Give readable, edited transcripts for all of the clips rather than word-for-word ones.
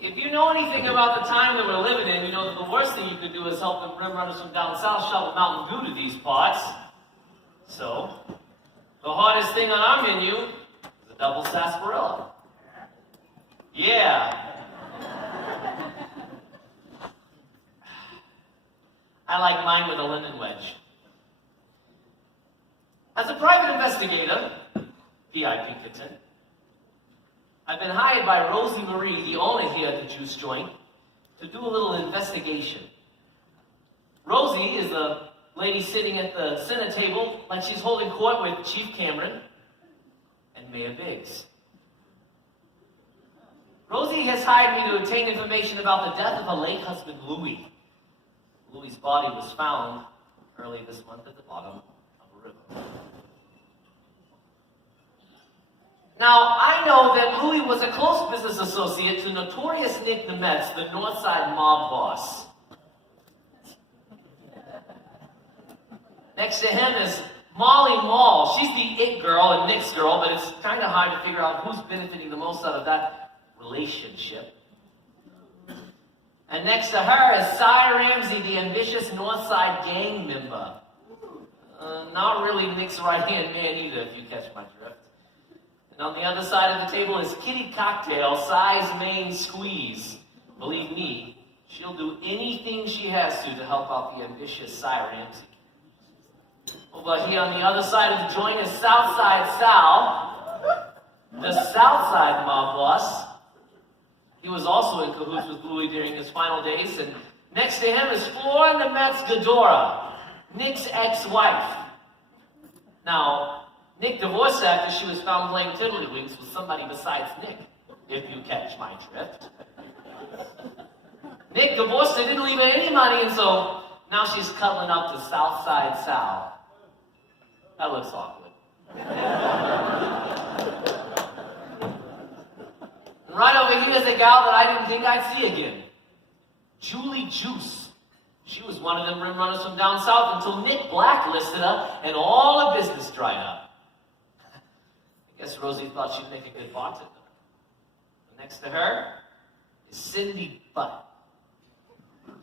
If you know anything about the time that we're living in, you know that the worst thing you could do is help the rim runners from down south shovel Mountain Dew to these parts. So, the hardest thing on our menu is a double sarsaparilla. Yeah. I like mine with a lemon wedge. As a private investigator, P.I. Pinkerton, I've been hired by Rosie Marie, the owner here at the Juice Joint, to do a little investigation. Rosie is the lady sitting at the center table like she's holding court with Chief Cameron and Mayor Biggs. Rosie has hired me to obtain information about the death of her late husband, Louis. Louis's body was found early this month at the bottom of a river. Now, I know that Louis was a close business associate to notorious Nick Nemetz, the Northside mob boss. Next to him is Molly Mall. She's the it girl and Nick's girl, but it's kind of hard to figure out who's benefiting the most out of that relationship. And next to her is Cy Ramsey, the ambitious Northside gang member. Not really Nick's right-hand man either, if you catch my drift. And on the other side of the table is Kitty Cocktail, Cy's main squeeze. Believe me, she'll do anything she has to help out the ambitious Cy Ramsey. Over here on the other side of the joint is Southside Sal, the Southside mob boss. He was also in cahoots with Louis during his final days. And next to him is Flora Nemetz Gadora, Nick's ex-wife. Now, Nick divorced her after she was found playing tiddlywinks with somebody besides Nick, if you catch my drift. Nick divorced her, didn't leave her any money, and so now she's cuddling up to Southside Sal. That looks awkward. And right over here is a gal that I didn't think I'd see again. Julie Juice. She was one of them rim runners from down south until Nick blacklisted her and all her business dried up. I guess Rosie thought she'd make a good bartender. Next to her is Cindy Butt.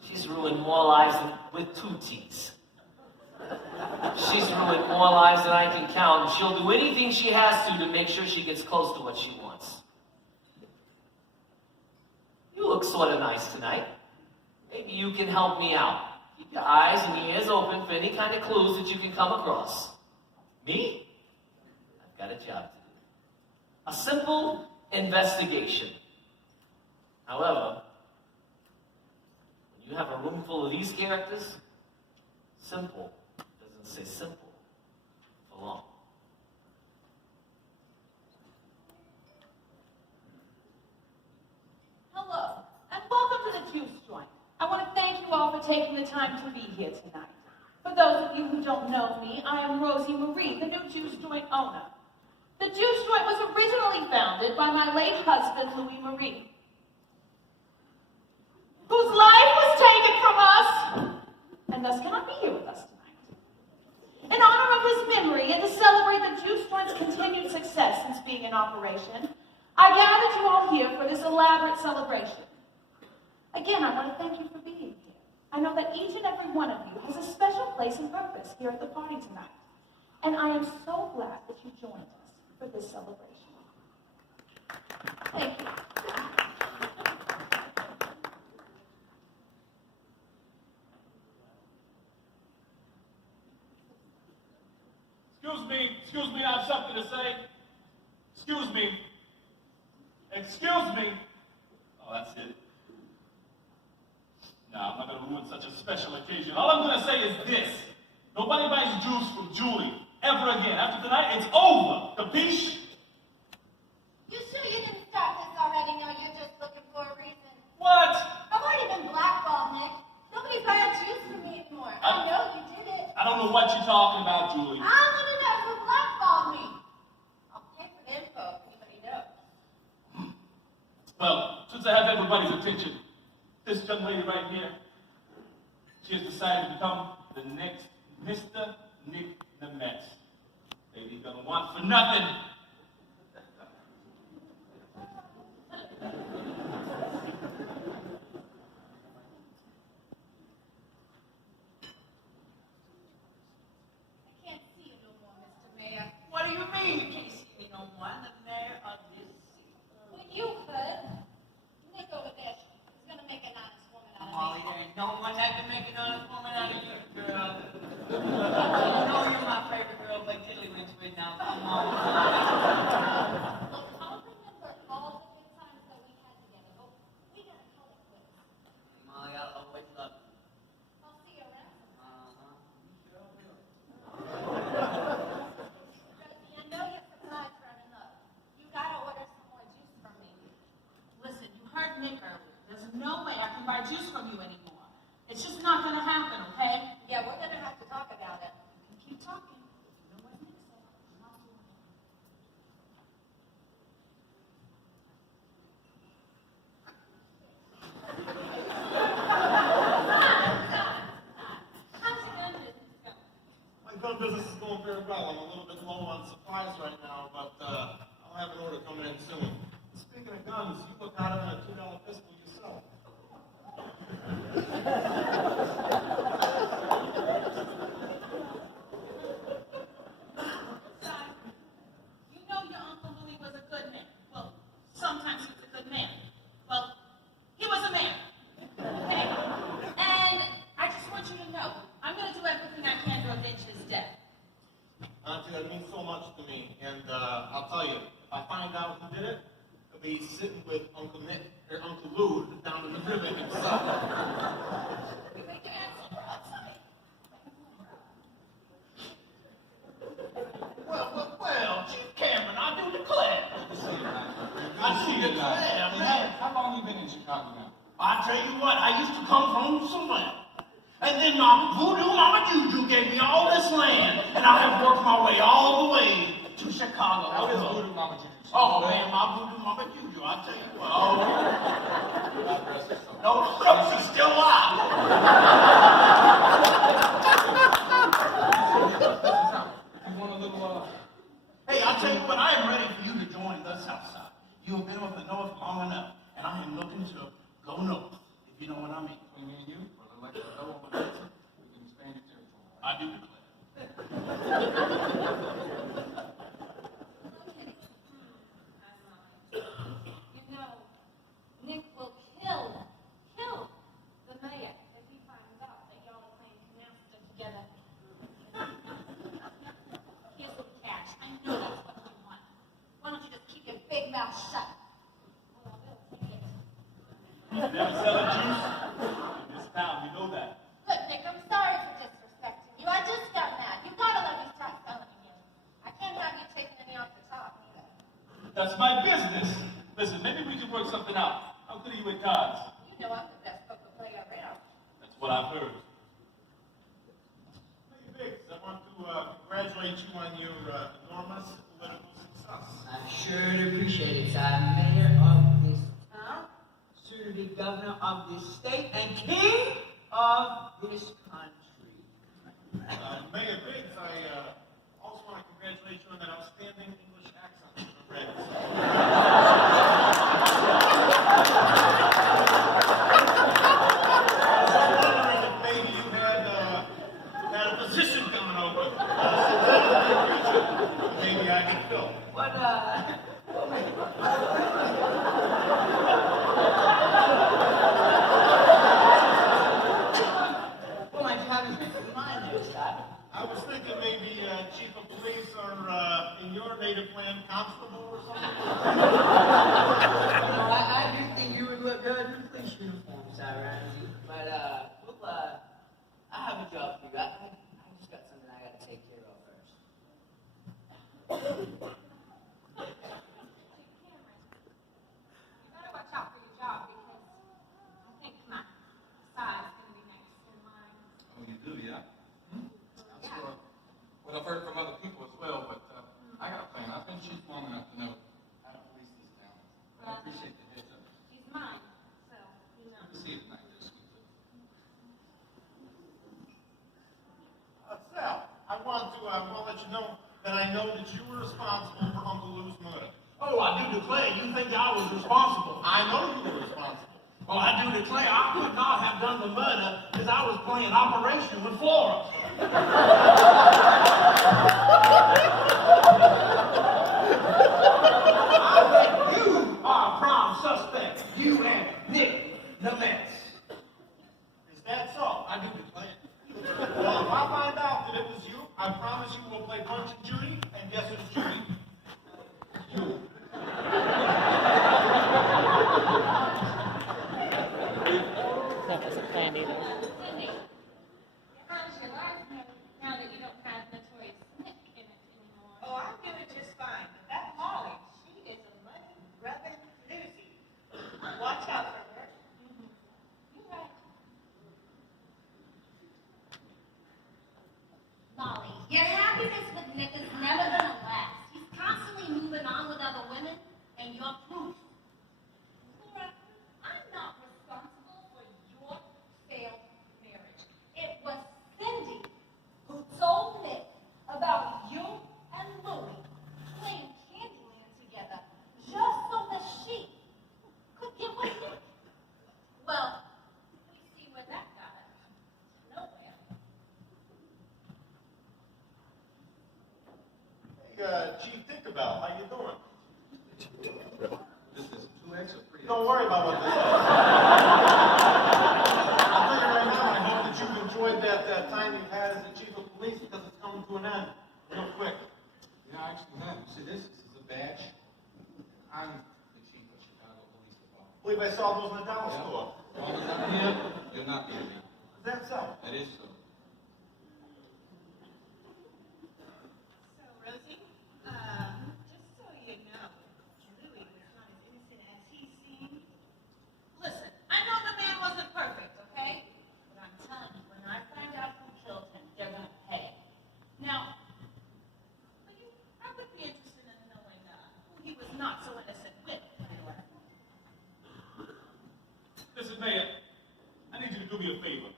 She's ruined more lives with 2 T's. She's ruined more lives than I can count, and she'll do anything she has to make sure she gets close to what she wants. You look sort of nice tonight. Maybe you can help me out. Keep your eyes and ears open for any kind of clues that you can come across. Me? I've got a job to do. A simple investigation. However, when you have a room full of these characters, simple doesn't say simple for long. Hello, and welcome to the Juice Joint. I want to thank you all for taking the time to be here tonight. For those of you who don't know me, I am Rosie Marie, the new Juice Joint owner. The Juice Joint was originally founded by my late husband, Louis Marie, whose life was taken from us, and thus cannot be here with us tonight. In honor of his memory and to celebrate the Juice Joint's continued success since being in operation, I gathered you all here for this elaborate celebration. Again, I want to thank you for being here. I know that each and every one of you has a special place and purpose here at the party tonight, and I am so glad that you joined us for this celebration. Thank you. Excuse me, I have something to say. Excuse me. Oh, that's it. No, I'm not going to ruin such a special occasion. All I'm going to say is this. Nobody buys juice from Julie ever again. After tonight, it's over. Capiche? You sure you didn't start this already? No, you're just looking for a reason. What? I've already been blackballed, Nick. Nobody's buying juice from me anymore. I know you did it. I don't know what you're talking about, Julie. I want to know who blackballed me. I'll pay for the info if anybody knows. Well, since I have everybody's attention, this young lady right here, she has decided to become the next Mr. Nick Nemetz. Baby's gonna want for nothing. no way I can buy juice from you anymore. It's just not going to happen, okay? Yeah, we're gonna have to talk about it. You can keep talking. You know what Nick said. I'm not doing it. How's your gun business going? My gun business is going very well. I'm a little bit low on supplies right now, but I'll have an order coming in soon. Speaking of guns, you look out of a $2 pistol yourself. You know your Uncle Louis was a good man. Well, sometimes he was a good man. Well, he was a man. Okay? And I just want you to know, I'm going to do everything I can to avenge his death. Auntie, that means so much to me. And I'll tell you, if I find out who did it, I'll be sitting with Uncle Nick, or Uncle Lou, down in the river himself. You make your answer outside. Well, Chief Cameron, I do declare. I do declare, man. How long you been in Chicago now? I tell you what, I used to come from somewhere. And then my voodoo mama Juju gave me all this land, and I have worked my way all the way to Chicago. How is Voodoo Mama Juju? Oh, man, my voodoo mama Juju, I tell you what. Oh, God rest her soul. no, she's still alive. You want a little, Hey, I tell you what, I am ready for you to join the South Side. You have been over the North long enough, and I am looking to go north, if you know what I mean. between me and you, for the like a double answer, we can expand your territory. I do declare. You know, Nick will kill the mayor if he finds out that y'all are playing canasta together. Here's the catch. I know that's what you want. Why don't you just keep your big mouth shut? Well, I will take it. Them selling juice in this town, you know that. Look, Nick, I'm sorry for disrespecting you. I just got mad. You gotta let me start selling again. I can't have you taking any off the top either. That's my business. Listen, maybe we can work something out. How good are you at cards? You know I'm the best poker player around. That's what I've heard. Hey, Biggs, I want to congratulate you on your enormous political success. I sure appreciate it, sir. Mayor of this town, soon to be governor of this state, and king of this country. Mayor Biggs, I also want to congratulate you on that outstanding English accent. Maybe you had a position coming over. Maybe I can fill. What, what might you have in mind there, sir? I was thinking maybe chief of police or in your native land, constable or something. I do think you would look good in police uniform, sir, around you. But, I have a job for you. I just got something I gotta take care of first. You better watch out for your job because I think my size is gonna be next in line. Oh, you do, yeah? That's Yeah. what I've heard from other people as well, but I got a plan. I've been chief long enough to know how to police this town. I appreciate the heads up. He's mine, so you know. Good to see you tonight, this week. Sal, I want to let you know that I know that you were responsible for Uncle Lou's murder. Oh, I do declare, you think I was responsible. I know you were responsible. Well, I do declare I could not have done the murder because I was playing Operation with Flora. You are a prime suspect. You and Nick Nemetz. Is that so? I do declare. Well, if I find out that it was you, I promise you we'll play Punch and Judy, and guess who's Judy? You. That wasn't planned either. Cindy, how's your life now that you don't have Notorious Nick in it anymore? Oh, I'm Chief Tinkerbell. How you doing? This is 2X or 3X? Don't worry about what this is. I'm thinking right now, I hope that you've enjoyed that time you've had as the chief of police because it's coming to an end real quick. Yeah, I actually have. You see this? This is a badge. I'm the chief of Chicago Police Department. I believe I saw those in the dollar store. All the time here, you're not near me. Is that so? That is so. So, Rosie, just so you know, Louis was not as innocent as he seemed. Listen, I know the man wasn't perfect, okay? But I'm telling you, when I find out who killed him, they're gonna pay. Now, I would be interested in knowing who he was not so innocent with. Listen, Mayor, I need you to do me a favor.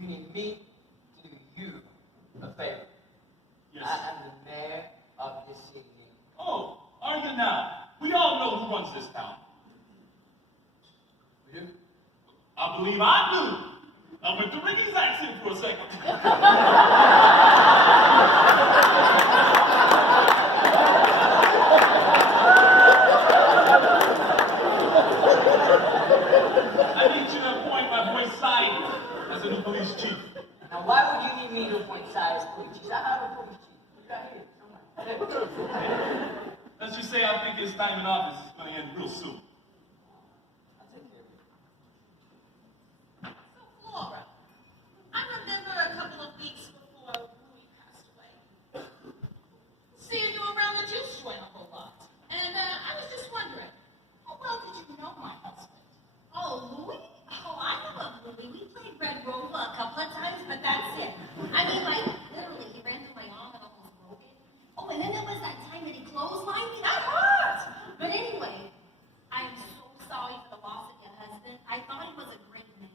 You need me to do you a favor. Yes. I am the mayor of this city. Oh, are you now? We all know who runs this town. You do? I believe I do. I went to Ricky's accent for a second. I need you to appoint my boy Syed as a new police chief. Now, why would you need me to appoint Silas police chief? I have a police chief. You got here. Somebody. Let's just say I think his time in office is going to end real soon. I'll take care of it. So, Flora, I remember a couple of weeks before Louis passed away, seeing you around the juice joint a whole lot. And I was just wondering, how well did you know my husband? Oh, Louis? Oh, I know of Louis. We played Red Rover a couple of times, but that's it. I mean, like, literally, he ran through my arm and almost broke it. Oh, and then there was that time that he clotheslined me. That hurt! But anyway, I'm so sorry for the loss of your husband. I thought he was a great man.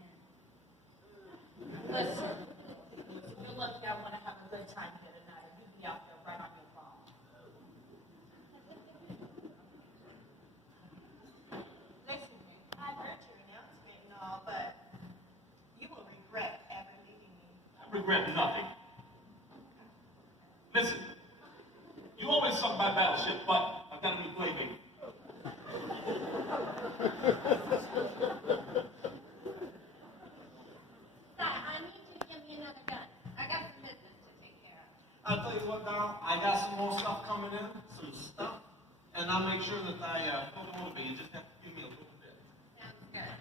Listen, if you're lucky, I want to have a good time here tonight. You'll be out there right on your phone. Listen, I heard your announcement and all, but you will regret ever leaving me. I regret nothing. Listen, you always sunk my battleship, but I've got a new playmate. I need you to give me another gun. I got some business to take care of. I'll tell you what, Donald, I got some more stuff coming in, some stuff, and I'll make sure that I put it on me. You just have to give me a little bit. Sounds good.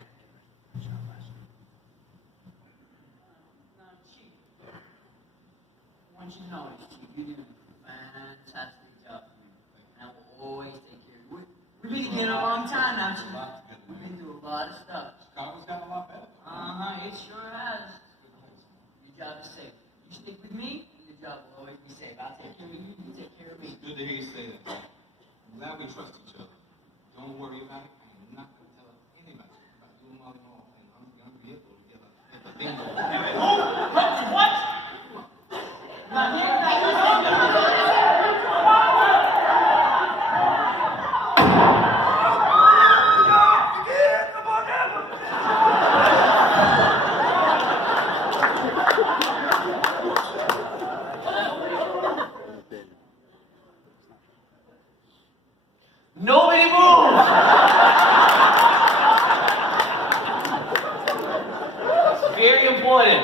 Now, Chief, I want you to know this, Chief. You did a fantastic job for me. And I will always take care of you. We've been together a long time now, Chief. We've been through a lot of stuff. Chicago's gotten a lot better. It sure has. Your job is safe. You stick with me, and your job will always be safe. I'll take care of you, you take care of me. It's good to hear you say that. I'm glad we trust each other. Don't worry about it. I'm not going to tell anybody about you and Molly Hall. I'm going to be able to get a bingo. What? Now, here, Nobody move! It's very important.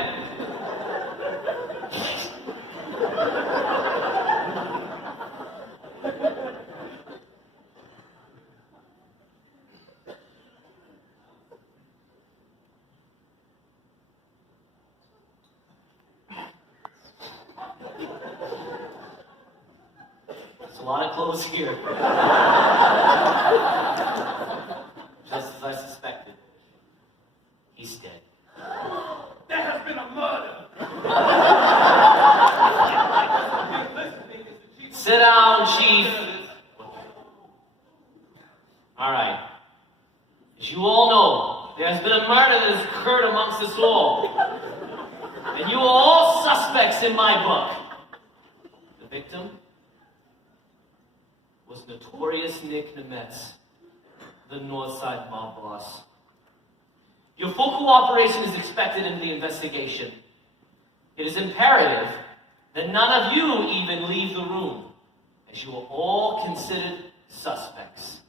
There's a lot of clothes here. Just as I suspected. He's dead. There has been a murder. Sit down, Chief. All right. As you all know, there has been a murder that has occurred amongst us all. And you are all suspects in my book. The victim was notorious Nick Nemetz, the Northside mob boss. Your full cooperation is expected in the investigation. It is imperative then none of you even leave the room, as you are all considered suspects.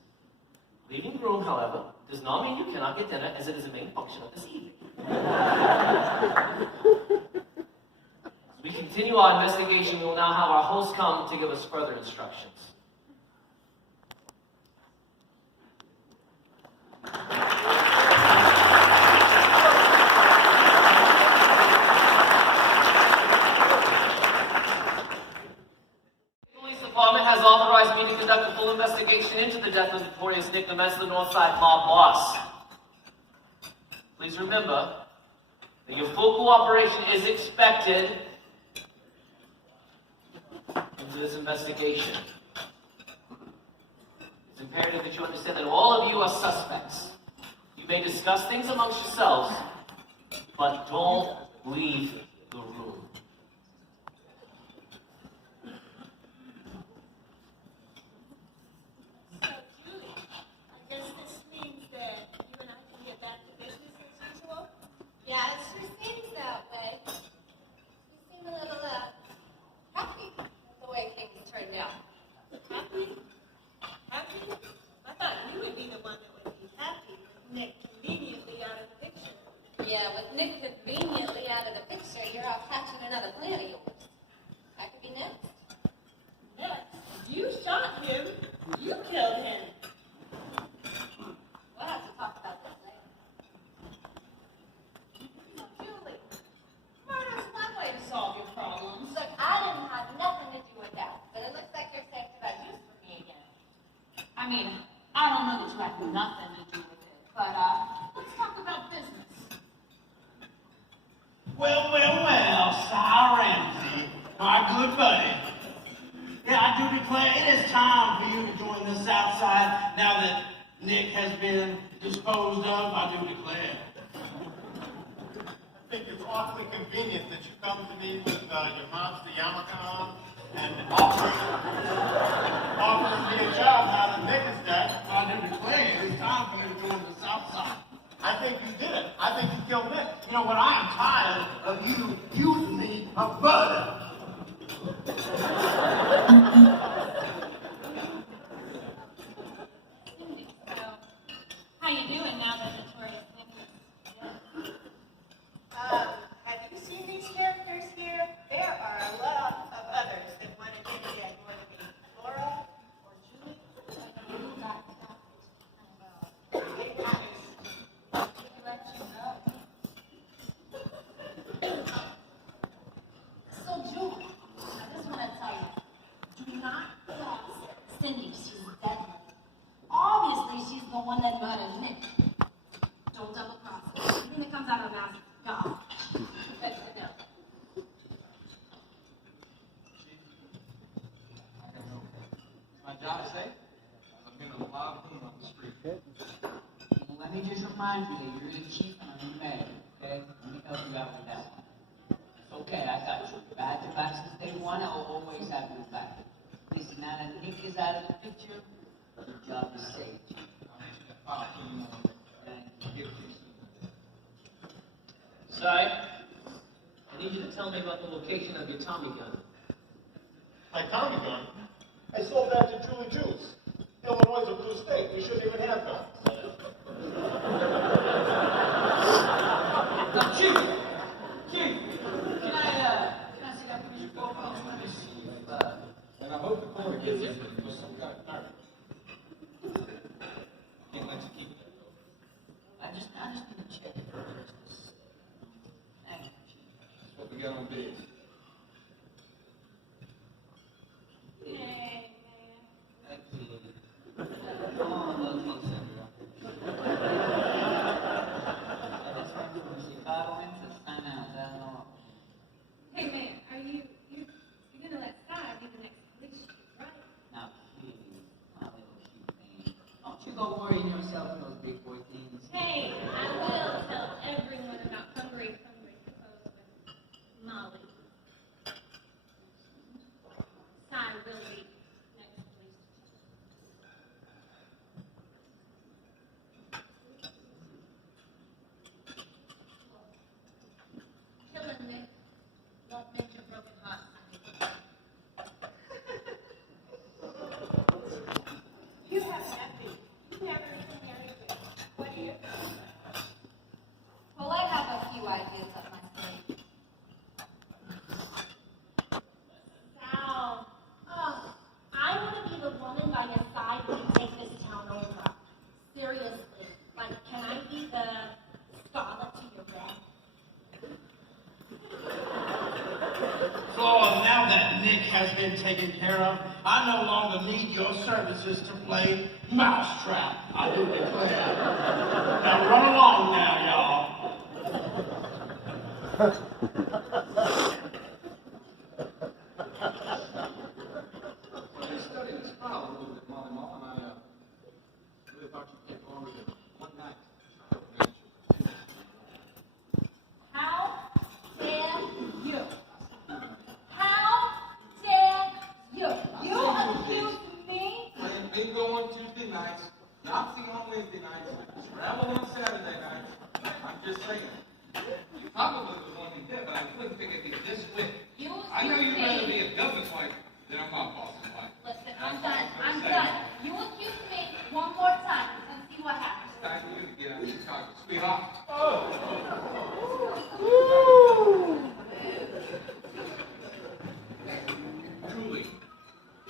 Leaving the room, however, does not mean you cannot get dinner, as it is the main function of this evening. As we continue our investigation, we will now have our host come to give us further instructions. Has authorized me to conduct a full investigation into the death of notorious Nick Nemetz, the Northside mob boss. Please remember that your full cooperation is expected into this investigation. It's imperative that you understand that all of you are suspects. You may discuss things amongst yourselves, but don't leave the room. Yeah, it sure seems that way. You seem a little, happy the way things turned out. Happy? Happy? I thought you would be the one that would be happy with Nick conveniently out of the picture. Yeah, with Nick conveniently out of the picture, you're off hatching another plan of yours. That could be next. Next, you shot him. You killed him. We'll have to talk about this later. Julie, murder's one way to solve your problems. Look, I didn't have nothing to do with that, but it looks like you're saying about juice for me again. I mean, I don't know that you had nothing to do with it, but let's talk about business. Well, Cy Ramsey, my good buddy. Yeah, I do declare it is time for you to join the South Side now that Nick has been disposed of. I do declare. I think it's awfully convenient that you come to me with your monster yarmulke on and offering me a job now that Nick is dead. I do declare it is time for you to join the South Side. I think you did it. I think you killed Nick. You know what? I am tired of you using me a butter. So, how you doing now that Notorious Nick is dead? Have you seen these characters here? There are a lot of others that want to get dead more than me. Laura or Julie? Hey, Alex. So, Julie, I just want to tell you, do not cross Cindy. She's deadly. Obviously, she's the one that murdered Nick. Don't double cross her. Anything that comes out of her mouth, God. That's the no. My job safe. I've been a lot of on the street. Well, let me just remind you that you're the chief and I'm the mayor, okay? Let me help you out with that one. It's okay, I got you. You've had your back since day one, I will always have your back. Listen, now that Nick is out of the picture, your job is safe. Si, I need you to tell me about the location of your Tommy gun. My Tommy gun? I sold that to Julie Juice. Illinois is a blue state. We shouldn't even have guns. Chief, can I see that commission profile? Let me see if, And I hope the court gives it for some kind of target. Can't let you keep that though. I just need to check it first. Thank you, Chief. That's what we got on bid. Hey, man. Thank you. Come on, look, Sandra. That's right, you want to see a bottle interest? I know, that's all. Hey man, you're gonna let Sky be the next police chief, right? Now, please, my little cute thing. Don't you go worrying yourself in those big boy things. Hey, I will tell everyone about Hungry Propose with Molly. Sky will be next police chief. Killing Nick won't make your broken heart any has been taken care of. I no longer need your services to play mousetrap. I do declare. Now run along now, y'all. Well, I studied this file a little bit, Molly Mall, and I really thought you'd get on with it one night. How dare you? How dare you? You accuse me? Playing bingo on Tuesday nights, Yahtzee on Wednesday nights, Scrabble on Saturday nights. I'm just saying. You probably was one who did, but I couldn't figure it this quick. You I know accuse you'd rather me. be a dozen's wife than a my boss's wife. Listen, I'm done. I'm done. You accuse me one more time and see what happens. It's time for you to get out of Chicago, sweetheart. Julie,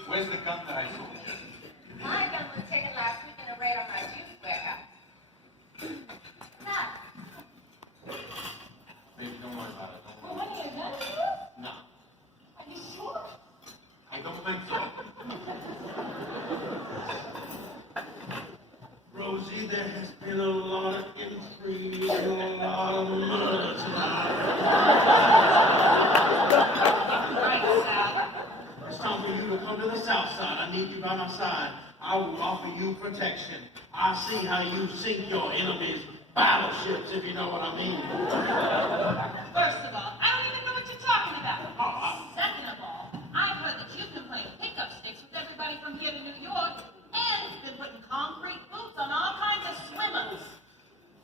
where's the gun that I sold you? My gun was taken last week in a raid on my juice warehouse. Nah. Baby, don't worry about it. Don't Well, worry. what are you gonna do? No, Are you sure? I don't think so. Rosie, there has been a lot of intrigue and a lot of murder tonight. Right, Sal. It's time for you to come to the south side. I need you by my side. I will offer you protection. I see how you sink your enemies' battleships, if you know what I mean. First of all, I don't even know what you're talking about. Second of all, I've heard that you've been playing pickup sticks with everybody from here to New York, and you've been putting concrete boots on all kinds of swimmers.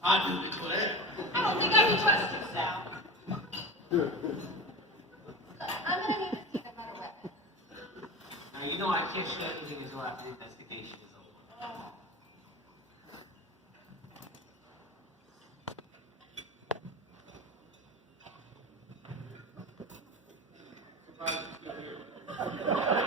I do declare. I don't think I can trust you, Sal. Look, I'm gonna need to see the better weapon. Now, you know I can't share anything until after the investigation is over. Surprised you're still here.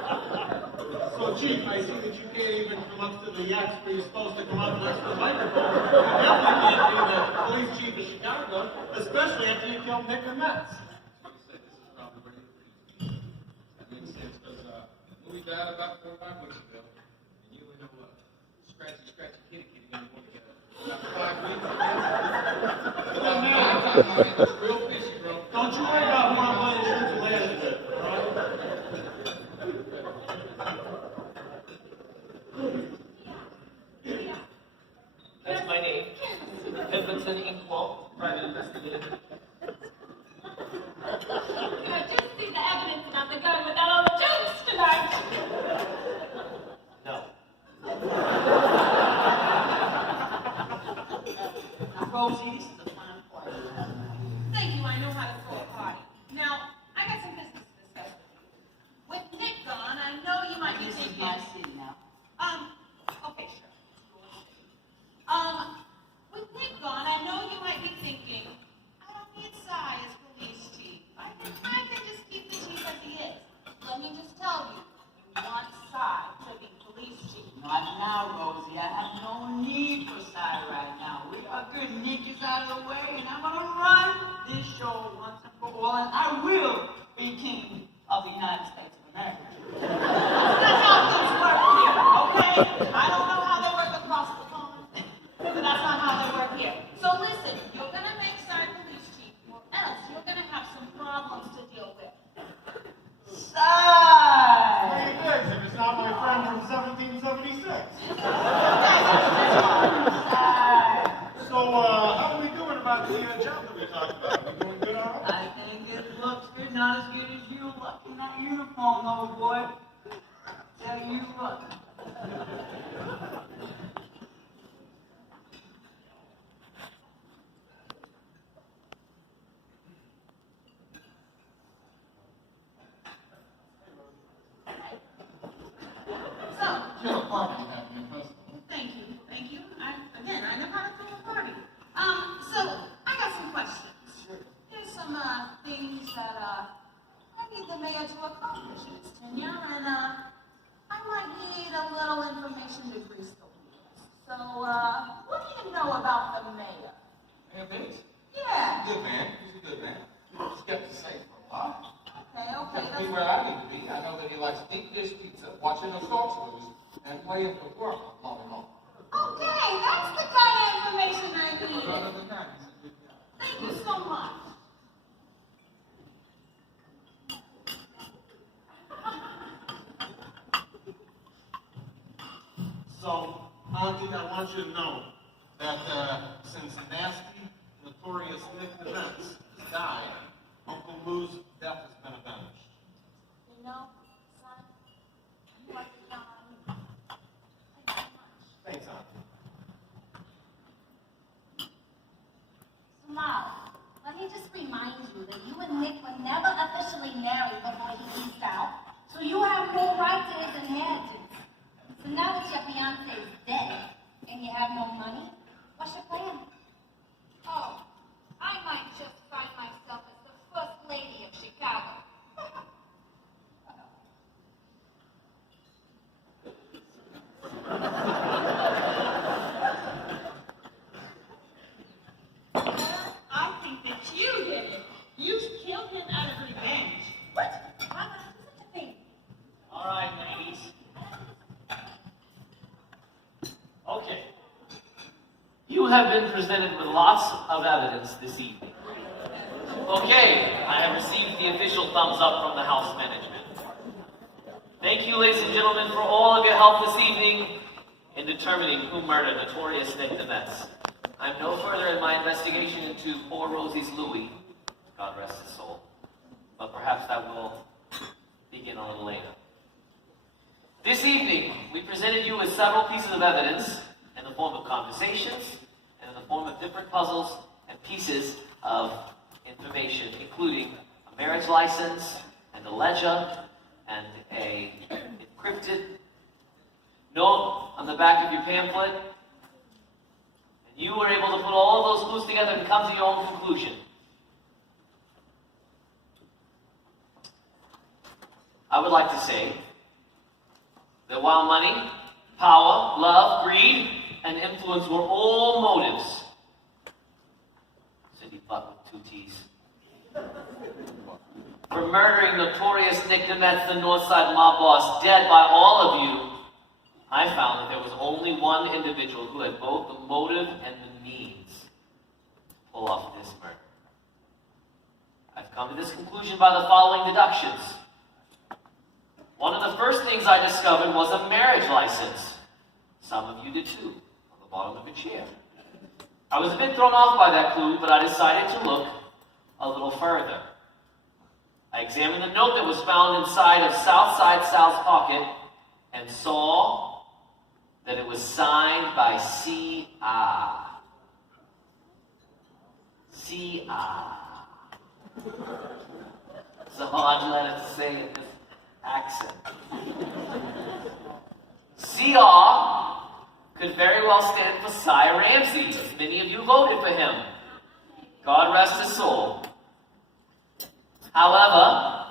So, Chief, I see that you can't even come up to the yachts where you're supposed to come up next to the microphone. You definitely can't be the police chief of Chicago, especially after you killed Nick and Metz. Like I said, this is probably ready for you. That makes sense, because Louis died about 4 or 5 weeks ago, and you know what? Scratchy, kitty, didn't work together. About 5 weeks, I guess. About 9 times, it's real fishy, bro. Don't you worry about who I'm playing shoots and ladders with, all right? That's my name. Edmondson Inkwell, private investigator. I just see the evidence about the gun without all the jokes tonight. No. Now, Rosie, this is a fine party. Thank you, I know how to throw a party. Now, I got some business to discuss with you. With Nick gone, I know you might be This is thinking, my city now. okay, sure. With Nick gone, I know you might be thinking, I don't need Cy as police chief. I can just keep the chief as he is. Let me just tell you, you want Cy to be police chief. Not now, Rosie. I have no need for Cy right now. We are good. Nick is out of the way, and I'm going to run this show once and for all, and I will be king of the United States of America. That's how things work here, okay? I don't know how they work across the pond, but that's not how they work here. So listen, you're gonna make Cy police chief, or else you're gonna have some problems to deal with. Cy! Pretty good, if it's not my friend from 1776. So, how are we doing about the job that we talked about? Are we doing good, all right? I think it looks good, not as good as you look in that uniform, old boy. Tell you what. So, Kill a party happening, husband. thank you. I know how to throw a party. So I got some questions. There's some things that I need the mayor to accomplish in his tenure, and I might need a little information to grease the wheels. So, what do you know about the mayor? Hey, Vince. Yeah. Good man. He's a good man. Just kept us safe for a while. Okay, Kept me that's where I need to be. I know that he likes deep dish pizza, watching those sports movies, and playing for work all day long. okay. That's the kind of information I But need. other than that, he's a good guy. Thank you so much. So, Auntie, I want you to know that since nasty, notorious Nick Dementz died, Uncle Lou's death has been avenged. You know, son, you are beyond. Thank you so much. Thanks, Auntie. So now, let me just remind you that you and Nick were never officially married before he leased out, so you have no right to his inheritance. So now that your fiance is dead and you have no money, what's your plan? Oh, I might just find myself as the first lady of Chicago. I think that you did it. You killed him out of revenge. What? Why would I do such a thing? All right, ladies. Okay. You have been presented with lots of evidence this evening. Okay, I have received the official thumbs up from the House management. Thank you, ladies and gentlemen, for all of your help this evening in determining who murdered notorious Nick Dementz. I'm no further in my investigation into poor Rosie's Louis, God rest his soul, but perhaps that will begin a little later. This evening, we presented you with several pieces of evidence in the form of conversations and in the form of different puzzles and pieces of information, including a marriage license and a ledger and a encrypted note on the back of your pamphlet. And you were able to put all of those clues together and come to your own conclusion. I would like to say that while money, power, love, greed, and influence were all motives, Cindy Buck with 2 T's, for murdering notorious Nick Dementz, the Northside mob boss, dead by all of you, I found that there was only one individual who had both the motive and the means to pull off this murder. I've come to this conclusion by the following deductions. One of the first things I discovered was a marriage license. Some of you did too, on the bottom of your chair. I was a bit thrown off by that clue, but I decided to look a little further. I examined the note that was found inside of Southside Sal's pocket and saw that it was signed by C.R. C.R. It's a hard letter to say in this accent. C.R. could very well stand for Cy Ramsey, as many of you voted for him. God rest his soul. However,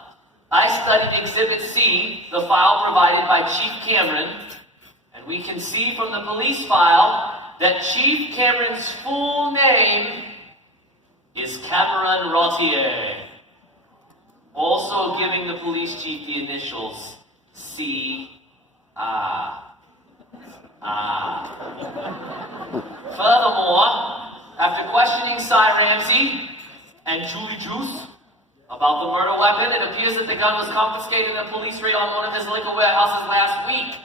I studied Exhibit C, the file provided by Chief Cameron, and we can see from the police file that Chief Cameron's full name is Cameron Rottier, also giving the police chief the initials C.R. Furthermore, after questioning Cy Ramsey and Julie Juice about the murder weapon, it appears that the gun was confiscated in a police raid on one of his liquor warehouses last week.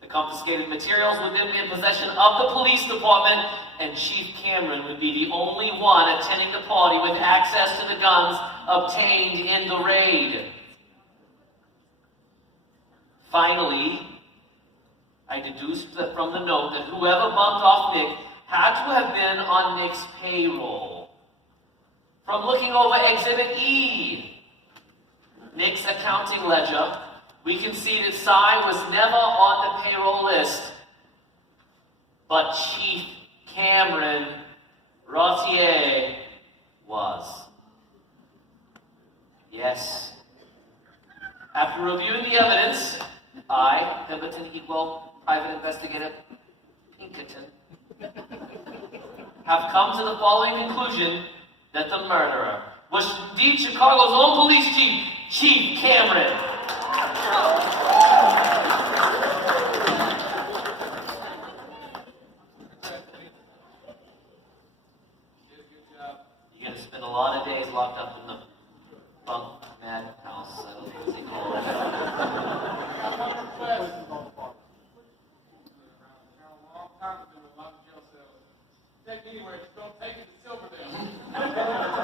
The confiscated materials would then be in possession of the police department, and Chief Cameron would be the only one attending the party with access to the guns obtained in the raid. Finally, I deduced that from the note that whoever bumped off Nick had to have been on Nick's payroll. From looking over Exhibit E, Nick's accounting ledger, we can see that Cy was never on the payroll list, but Chief Cameron Rottier was. Yes. After reviewing the evidence, I, Pemberton Equal Private Investigator Pinkerton, have come to the following conclusion, that the murderer was indeed Chicago's own police chief, Chief Cameron. You're going to spend a lot of days locked up in the bunk madhouse. I don't know what they call it. Take me anywhere, just don't take it to Silverdale.